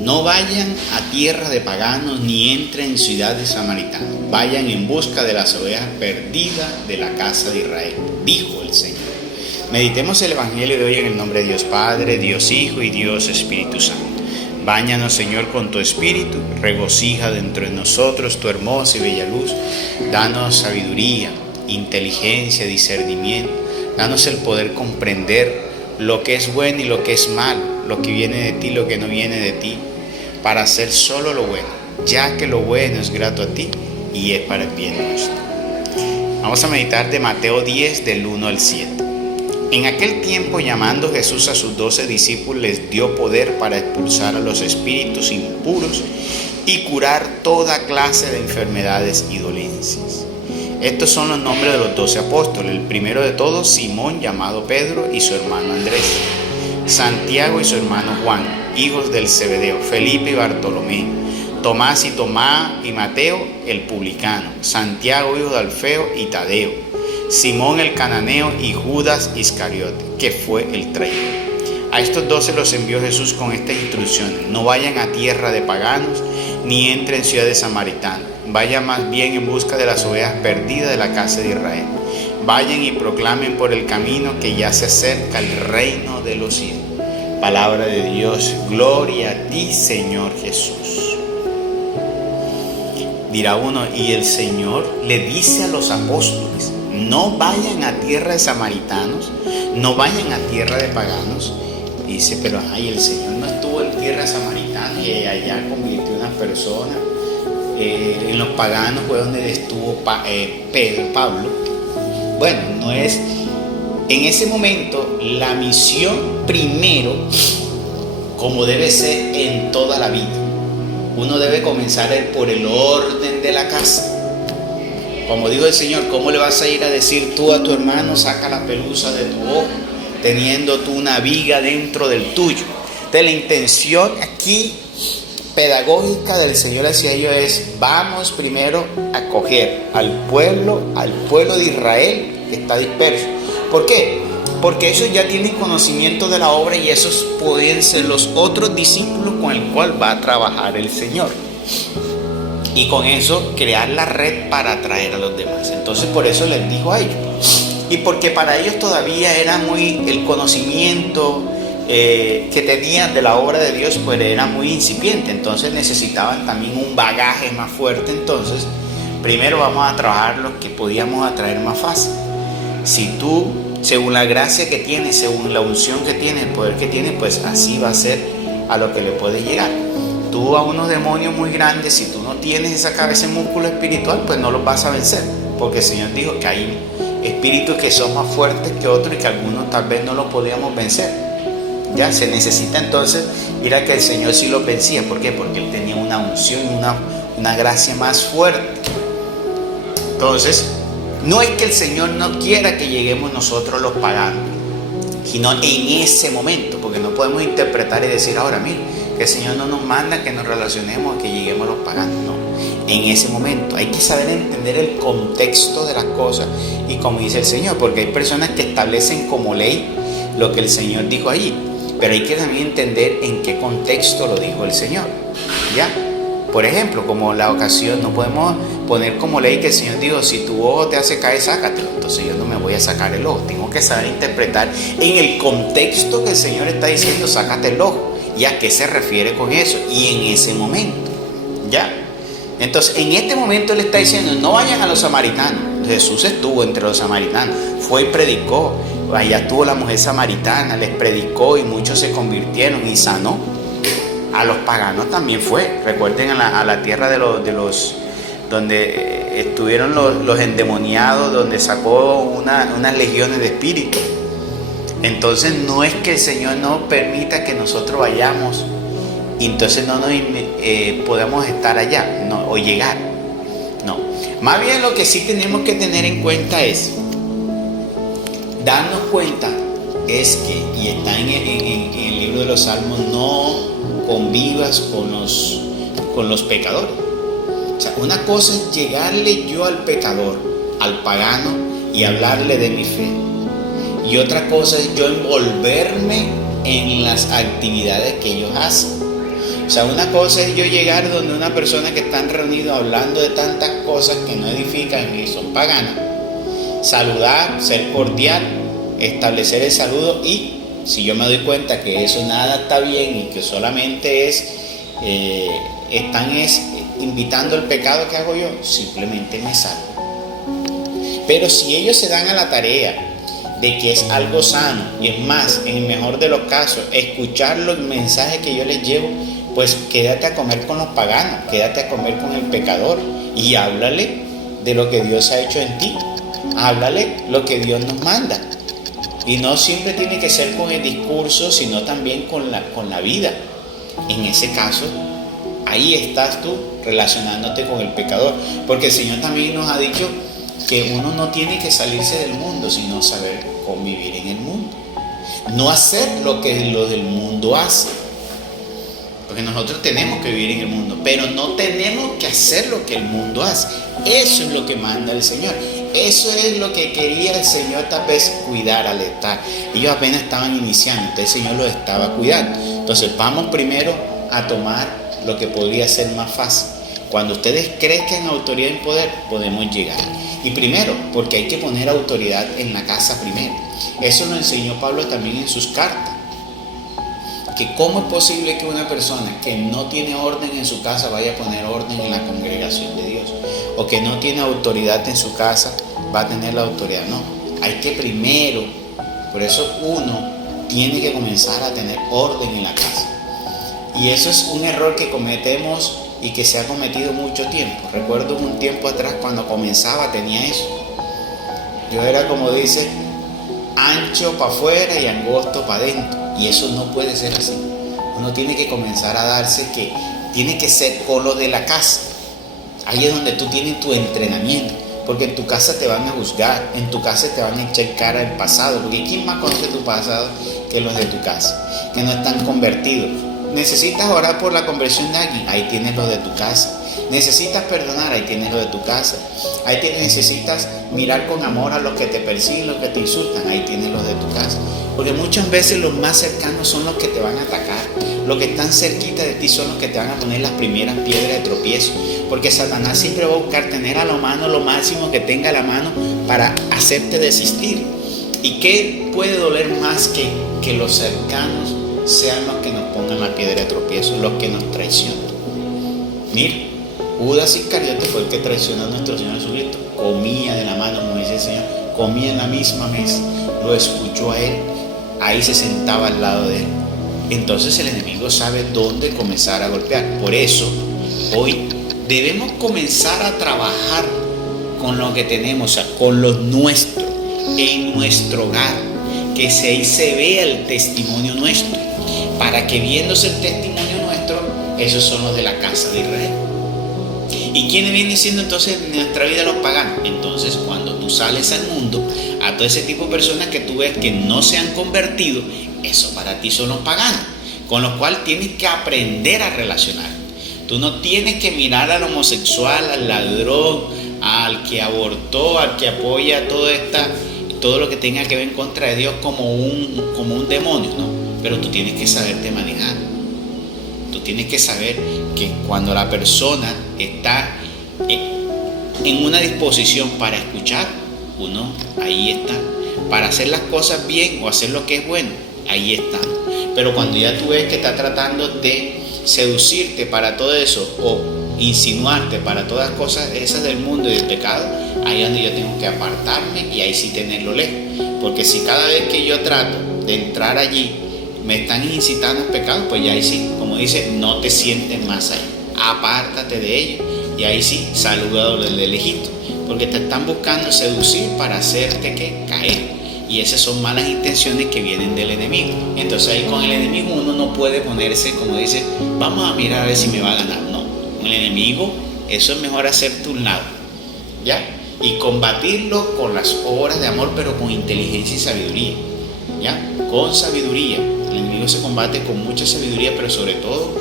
No vayan a tierra de paganos ni entren en ciudad de samaritanos. Vayan en busca de las ovejas perdidas de la casa de Israel, dijo el Señor. Meditemos el Evangelio de hoy en el nombre de Dios Padre, Dios Hijo y Dios Espíritu Santo. Báñanos, Señor, con tu Espíritu, regocija dentro de nosotros tu hermosa y bella luz. Danos sabiduría, inteligencia, discernimiento. Danos el poder comprender lo que es bueno y lo que es malo, lo que viene de ti, lo que no viene de ti, para hacer solo lo bueno, ya que lo bueno es grato a ti y es para el bien nuestro. Vamos a meditar de Mateo 10, del 1 al 7. En aquel tiempo, llamando Jesús a sus 12 discípulos, les dio poder para expulsar a los espíritus impuros y curar toda clase de enfermedades y dolencias. Estos son los nombres de los 12 apóstoles. El primero de todos, Simón, llamado Pedro, y su hermano Andrés. Santiago y su hermano Juan, hijos del Zebedeo. Felipe y Bartolomé. Tomás y Tomás y Mateo, el publicano. Santiago, hijo de Alfeo, y Tadeo. Simón el cananeo y Judas Iscariote, que fue el traidor. A estos 12 los envió Jesús con esta instrucción: no vayan a tierra de paganos, ni entren en ciudad de samaritanos. Vayan más bien en busca de las ovejas perdidas de la casa de Israel. Vayan y proclamen por el camino que ya se acerca el reino de los cielos. Palabra de Dios, gloria a ti, Señor Jesús. Dirá uno, y el Señor le dice a los apóstoles: no vayan a tierra de samaritanos, no vayan a tierra de paganos. Y dice, pero el Señor no estuvo en tierra samaritana y allá convirtió a una persona. En los paganos fue donde estuvo Pablo. Bueno, no es en ese momento la misión primero, como debe ser en toda la vida. Uno debe comenzar por el orden de la casa. Como dijo el Señor, ¿cómo le vas a ir a decir tú a tu hermano, saca la pelusa de tu ojo, teniendo tú una viga dentro del tuyo? Entonces la intención aquí pedagógica del Señor hacia ellos es: vamos primero a coger al pueblo de Israel que está disperso. ¿Por qué? Porque ellos ya tienen conocimiento de la obra y esos pueden ser los otros discípulos con el cual va a trabajar el Señor. Y con eso crear la red para atraer a los demás. Entonces por eso les dijo a ellos. Y porque para ellos todavía era muy el conocimiento que tenían de la obra de Dios, pues era muy incipiente. Entonces necesitaban también un bagaje más fuerte. Entonces primero vamos a trabajar los que podíamos atraer más fácil. Si tú, según la gracia que tienes, según la unción que tienes, el poder que tienes, pues así va a ser a lo que le puedes llegar. Tú a unos demonios muy grandes, si tú no tienes ese músculo espiritual, pues no los vas a vencer. Porque el Señor dijo que hay espíritus que son más fuertes que otros y que algunos tal vez no los podíamos vencer. Ya se necesita entonces ir a que el Señor sí los vencía. ¿Por qué? Porque Él tenía una unción, una gracia más fuerte. Entonces, no es que el Señor no quiera que lleguemos nosotros los paganos, sino en ese momento, porque no podemos interpretar y decir ahora, mire, que el Señor no nos manda que nos relacionemos, que lleguemos a los paganos. No, en ese momento hay que saber entender el contexto de las cosas y como dice el Señor, porque hay personas que establecen como ley lo que el Señor dijo allí, pero hay que también entender en qué contexto lo dijo el Señor. ¿Ya? Por ejemplo, como la ocasión, no podemos poner como ley que el Señor dijo: si tu ojo te hace caer, sácatelo. Entonces yo no me voy a sacar el ojo. Tengo que saber interpretar en el contexto que el Señor está diciendo: sácate el ojo. ¿Y a qué se refiere con eso? Y en ese momento, ¿ya? Entonces, en este momento Él está diciendo: no vayan a los samaritanos. Jesús estuvo entre los samaritanos, fue y predicó. Allá estuvo la mujer samaritana, les predicó y muchos se convirtieron y sanó. A los paganos también fue. Recuerden a la tierra de los donde estuvieron los endemoniados, donde sacó unas legiones de espíritus. Entonces no es que el Señor no permita que nosotros vayamos y entonces no nos podamos estar allá, no, o llegar. No. Más bien lo que sí tenemos que tener en cuenta es darnos cuenta es que, y está en el libro de los Salmos, no convivas con los pecadores. O sea, una cosa es llegarle yo al pecador, al pagano, y hablarle de mi fe. Y otra cosa es yo envolverme en las actividades que ellos hacen. O sea, una cosa es yo llegar donde una persona que están reunidos hablando de tantas cosas que no edifican y son paganas, saludar, ser cordial, establecer el saludo, y si yo me doy cuenta que eso nada está bien y que solamente están invitando el pecado que hago yo, simplemente me salgo. Pero si ellos se dan a la tarea de que es algo sano, y es más, en el mejor de los casos, escuchar los mensajes que yo les llevo, pues quédate a comer con los paganos, quédate a comer con el pecador y háblale de lo que Dios ha hecho en ti, háblale lo que Dios nos manda. Y no siempre tiene que ser con el discurso, sino también con la vida. En ese caso, ahí estás tú relacionándote con el pecador, porque el Señor también nos ha dicho que uno no tiene que salirse del mundo, sino saber convivir en el mundo. No hacer lo que los del mundo hacen, porque nosotros tenemos que vivir en el mundo, pero no tenemos que hacer lo que el mundo hace. Eso es lo que manda el Señor. Eso es lo que quería el Señor tal vez cuidar al estar. Ellos apenas estaban iniciando, entonces el Señor los estaba cuidando. Entonces vamos primero a tomar lo que podría ser más fácil. Cuando ustedes crezcan en autoridad y poder, podemos llegar. Y primero, porque hay que poner autoridad en la casa primero. Eso lo enseñó Pablo también en sus cartas. Que cómo es posible que una persona que no tiene orden en su casa vaya a poner orden en la congregación de Dios, o que no tiene autoridad en su casa va a tener la autoridad. No, hay que primero, por eso uno tiene que comenzar a tener orden en la casa. Y eso es un error que cometemos y que se ha cometido mucho tiempo. Recuerdo un tiempo atrás cuando comenzaba tenía eso. Yo era, como dice, ancho para afuera y angosto para adentro. Y eso no puede ser así. Uno tiene que comenzar a darse que tiene que ser con lo de la casa. Ahí es donde tú tienes tu entrenamiento. Porque en tu casa te van a juzgar, en tu casa te van a echar cara el pasado. Porque ¿quién más conoce tu pasado que los de tu casa? Que no están convertidos. Necesitas orar por la conversión de alguien, ahí tienes lo de tu casa. Necesitas perdonar, ahí tienes lo de tu casa. Necesitas mirar con amor a los que te persiguen, los que te insultan, ahí tienes lo de tu casa. Porque muchas veces los más cercanos son los que te van a atacar. Los que están cerquita de ti son los que te van a poner las primeras piedras de tropiezo. Porque Satanás siempre va a buscar tener a la mano lo máximo que tenga a la mano para hacerte desistir. ¿Y qué puede doler más que los cercanos sean los que nos pongan la piedra de tropiezo, los que nos traicionan? Mira, Judas Iscariote fue el que traicionó a nuestro Señor Jesucristo. Comía de la mano, como dice el Señor, comía en la misma mesa, lo escuchó a él, ahí se sentaba al lado de él. Entonces el enemigo sabe dónde comenzar a golpear. Por eso hoy debemos comenzar a trabajar con lo que tenemos, o sea, con los nuestros, en nuestro hogar, que ahí se vea el testimonio nuestro, para que viéndose el testimonio nuestro, esos son los de la casa de Israel. ¿Y quiénes vienen siendo entonces en nuestra vida los paganos? Entonces cuando tú sales al mundo, a todo ese tipo de personas que tú ves que no se han convertido, eso para ti son los paganos, con los cuales tienes que aprender a relacionar. Tú no tienes que mirar al homosexual, al ladrón, al que abortó, al que apoya todo lo que tenga que ver en contra de Dios como un demonio, ¿no? Pero tú tienes que saberte manejar. Tú tienes que saber que cuando la persona está en una disposición para escuchar, uno ahí está. Para hacer las cosas bien o hacer lo que es bueno, ahí está. Pero cuando ya tú ves que está tratando de seducirte para todo eso o insinuarte para todas las cosas esas del mundo y del pecado, ahí es donde yo tengo que apartarme y ahí sí tenerlo lejos. Porque si cada vez que yo trato de entrar allí me están incitando al pecado, pues ya ahí sí, como dice, no te sientes más ahí, apártate de ellos. Y ahí sí, saluda de lejito, porque te están buscando seducir para hacerte que caer. Y esas son malas intenciones que vienen del enemigo. Entonces ahí con el enemigo uno no puede ponerse, como dice, vamos a mirar a ver si me va a ganar. No, con el enemigo eso es mejor hacerte un lado, ¿ya? Y combatirlo con las obras de amor, pero con inteligencia y sabiduría, ¿ya? Con sabiduría. El enemigo se combate con mucha sabiduría, pero sobre todo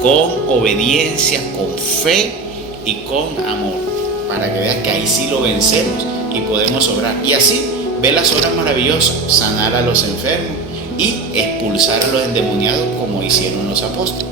con obediencia, con fe y con amor, para que veas que ahí sí lo vencemos y podemos obrar. Y así ve las obras maravillosas, sanar a los enfermos y expulsar a los endemoniados como hicieron los apóstoles.